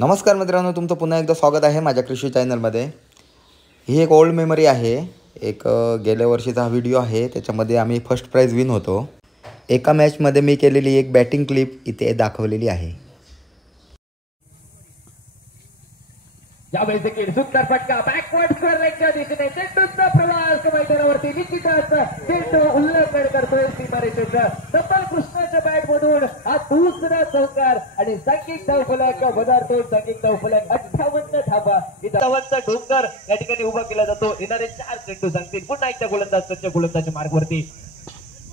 नमस्कार मित्रांनो, तुमचं पुन्हा एकदा स्वागत आहे माझ्या कृषी चॅनलमध्ये। ही एक ओल्ड मेमरी आहे। एक गेल्या वर्षीचा हा व्हिडिओ आहे। त्याच्यामध्ये आम्ही फर्स्ट प्राइज विन होतो। एका मॅचमध्ये मी केलेली एक बॅटिंग क्लिप इथे दाखवलेली आहे। यावेळी देखील सुंदर फटका बॅकवर्ड स्क्वेअर लेगच्या दिशेने चेंडूचा प्रवास मैदानावरती निश्चितच चेंडू उल्लंघन करतोय सीमारेषेचा। तब्बल कृष्णाच्या बॅटमधून हा दुसरा चौकार आणि सांघिक धावफलक पदार्थो सांघिक धावफलक 58 धावा। 58 डोंगर या ठिकाणी उभा केला जातो। येणारे 4 चेंडू सांगतील पुन्हा एकदा गोलंदाज सच्च्या गोलंदाजच्या मार्गवरती।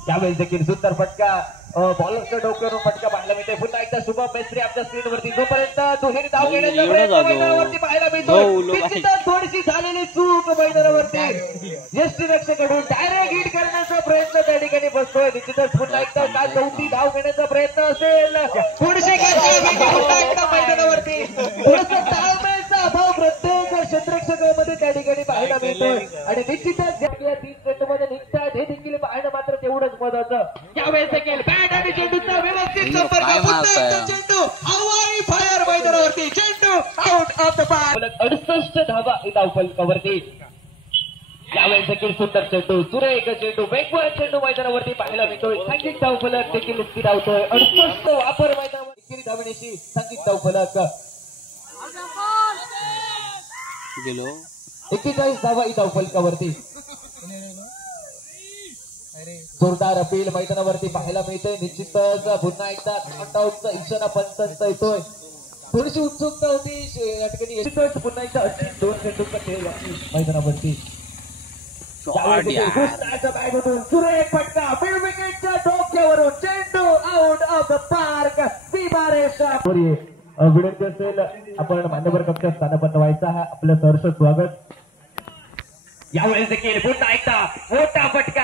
यावेळी देखील सुंदर फटका बॉलरच्या डोक्यावरून फटका पाहायला मिळतोय। पुन्हा एकदा शुभम मेस्त्री आपल्या स्क्रीनवरती जोपर्यंत दुहेरी धाव घेण्याचा प्रयत्न मैदानावरती पाहायला मिळतो। निश्चितच थोडीशी झालेली चूक मैदानावरती यष्टीरक्षकाकडून डायरेक्ट हिट करण्याचा प्रयत्न त्या ठिकाणी बसतोय। निश्चितच पुन्हा एकदा का चौथी धाव घेण्याचा प्रयत्न असेल, थोडीशी पुन्हा एकदा मैदानावरती थोडंसं ताळमेळचा अभाव प्रत्येक क्षेत्ररक्षकामध्ये त्या ठिकाणी पाहायला मिळतोय आणि निश्चितच या 3 चेंडूमध्ये निघतात हे देखील पाहणं मात्र तेवढंच महत्वाचं। यावेळेस देखील बॅट आणि चेंडूचा व्यवस्थित संपर्क, पुन्हा एकदा चेंडू हवाई फायर मैदानावरती, चेंडू आउट ऑफ द पार्क। 68 धावा धावफलकावरती। यावेळेस देखील सुंदर चेंडू, सुरेख चेंडू, वेगवान चेंडू मैदानावरती पाहायला मिळतोय। सांघिक धावफलक देखील स्थिरावतोय। 68 वापर मैदानावर एकेरी धावण्याची सांघिक धावफलक 41 धावा धावफलकावरती। जोरदार अपील मैदानावरती पाहायला मिळते। निश्चितच पुन्हा एकदा नॉकआउटचा इशारा पंचांचा येतोय। थोडीशी उत्सुकता होती या ठिकाणी। निश्चितच पुन्हा एकदा 2 चेंडूंचा खेळ मैदानावरती। बॅटमधून सुरेख फटका, मिड विकेटच्या डोक्यावरून चेंडू आउट ऑफ द पार्क सीमारेषा। विनंती असेल आपण मान्यवर कक्षात स्थानबद्ध व्हायचा आहे। आपलं सहर्ष स्वागत। यावेळेस देखील पुन्हा एकदा मोठा फटका